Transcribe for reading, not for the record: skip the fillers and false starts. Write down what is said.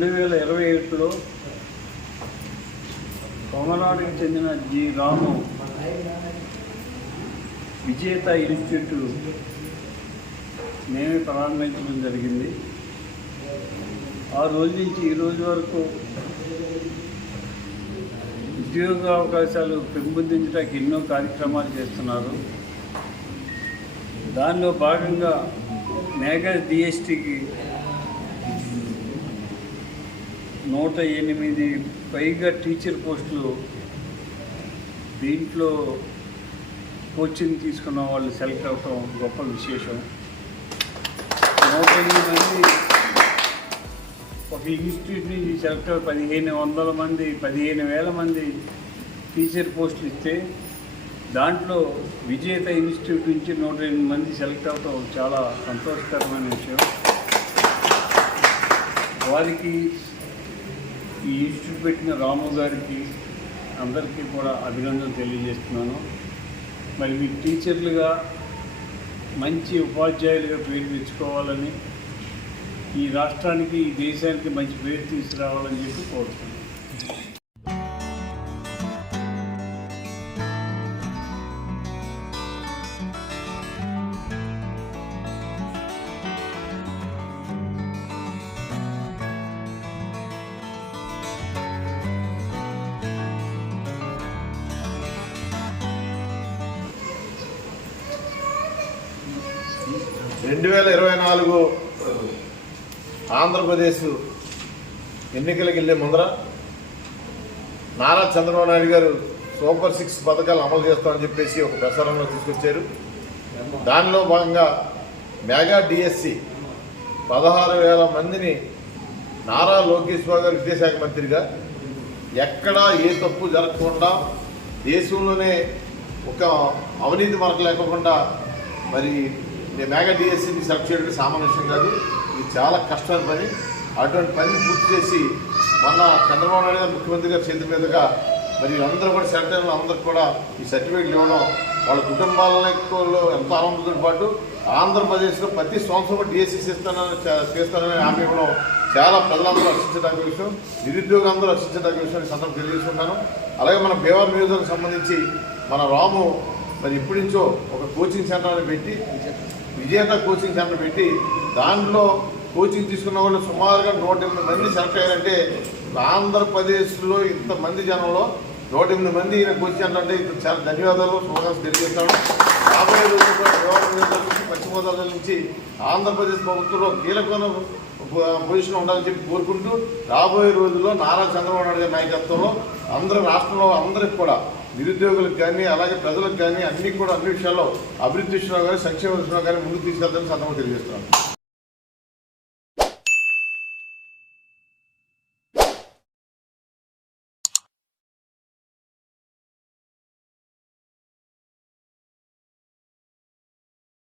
2021లో కోమనాడికి చెందిన జి రాము విజేత ఇన్స్టిట్యూట్ మేమే ప్రారంభించడం జరిగింది. ఆ రోజు నుంచి ఈ రోజు వరకు ఉద్యోగ అవకాశాలు పెంపొందించడానికి ఎన్నో కార్యక్రమాలు చేస్తున్నారు. దానిలో భాగంగా మేఘా డిఎస్టీకి 108 పైగా టీచర్ పోస్టులు, దీంట్లో కోచింగ్ తీసుకున్న వాళ్ళు సెలెక్ట్ అవటం గొప్ప విశేషం. 108 మంది ఒక ఇన్స్టిట్యూట్ నుంచి సెలెక్ట్ 1500 మంది 15,000 మంది టీచర్ పోస్టులు ఇస్తే దాంట్లో విజేత ఇన్స్టిట్యూట్ నుంచి 108 మంది సెలెక్ట్ అవటం చాలా సంతోషకరమైన విషయం. వారికి ఈ ఇన్స్టిట్యూట్ పెట్టిన రాము గారికి అందరికీ కూడా అభినందనలు తెలియజేస్తున్నాను. మరి మీ టీచర్లుగా మంచి ఉపాధ్యాయులుగా పేరు తెచ్చుకోవాలని, ఈ రాష్ట్రానికి ఈ దేశానికి మంచి పేరు తీసుకురావాలని చెప్పి కోరుతున్నాను. రెండు 2024 ఆంధ్రప్రదేశ్ ఎన్నికలకు వెళ్ళే ముందర నారా చంద్రబాబు నాయుడు గారు సూపర్ 6 పథకాలు అమలు చేస్తామని చెప్పేసి ఒక ప్రచారంలో తీసుకొచ్చారు. దానిలో భాగంగా మెగా డిఎస్సి 16,000 మందిని నారా లోకేష్ బాబు గారు విద్యాశాఖ మంత్రిగా ఎక్కడా ఏ తప్పు జరగకుండా దేశంలోనే ఒక అవినీతి మరక లేకుండా మరి మెగా డిఎస్సిని సెలెక్ట్ చేయడం సామాన్య విషయం కాదు. ఇది చాలా కష్టమైన పని. అటువంటి పనిని పూర్తి చేసి మొన్న చంద్రబాబు నాయుడు గారు ముఖ్యమంత్రి గారి చేతి మీదుగా మరి అందరూ కూడా సెలెక్ట్ అయిన అందరికి కూడా ఈ సర్టిఫికేట్లు ఇవ్వడం, వాళ్ళ కుటుంబాలలో ఎంతో ఆనందంతో పాటు ఆంధ్రప్రదేశ్లో ప్రతి సంవత్సరం డిఎస్సి చేస్తానని హామీ ఇవ్వడం చాలా ప్రజలందరూ రక్షించడానికి విషయం, నిరుద్యోగులందరూ రక్షించడానికి విషయాన్ని సందర్భం తెలియజేస్తున్నాను. అలాగే మన భీమవరం నియోజకవర్గం సంబంధించి మన రాము మరి ఇప్పటి నుంచో ఒక కోచింగ్ సెంటర్ని పెట్టి విజేత కోచింగ్ సెంటర్ పెట్టి దాంట్లో కోచింగ్ తీసుకున్న వాళ్ళు సుమారుగా 108 మంది సెలెక్ట్ అయ్యారంటే ఆంధ్రప్రదేశ్లో ఇంతమంది జనంలో 108 మంది ఈయన కోచింగ్ సెంటర్ అంటే ఇప్పుడు చాలా ధన్యవాదాలు, శుభాకాంక్షలు తెలియజేస్తాను. రాబోయే రోజుల్లో పశ్చిమ గోదావరి నుంచి ఆంధ్రప్రదేశ్ ప్రభుత్వంలో కీలకమైన పొజిషన్ ఉండాలని చెప్పి కోరుకుంటూ రాబోయే రోజుల్లో నారా చంద్రబాబు నాయుడు గారి నాయకత్వంలో అందరూ రాష్ట్రంలో అందరికి కూడా నిరుద్యోగులకు కానీ అలాగే ప్రజలకు కానీ అన్ని విషయాల్లో అభివృద్ధి విషయంలో కానీ సంక్షేమ విషయంలో కానీ ముందుకు తీసుకెళ్తామని సందర్భంగా తెలియజేస్తున్నాను.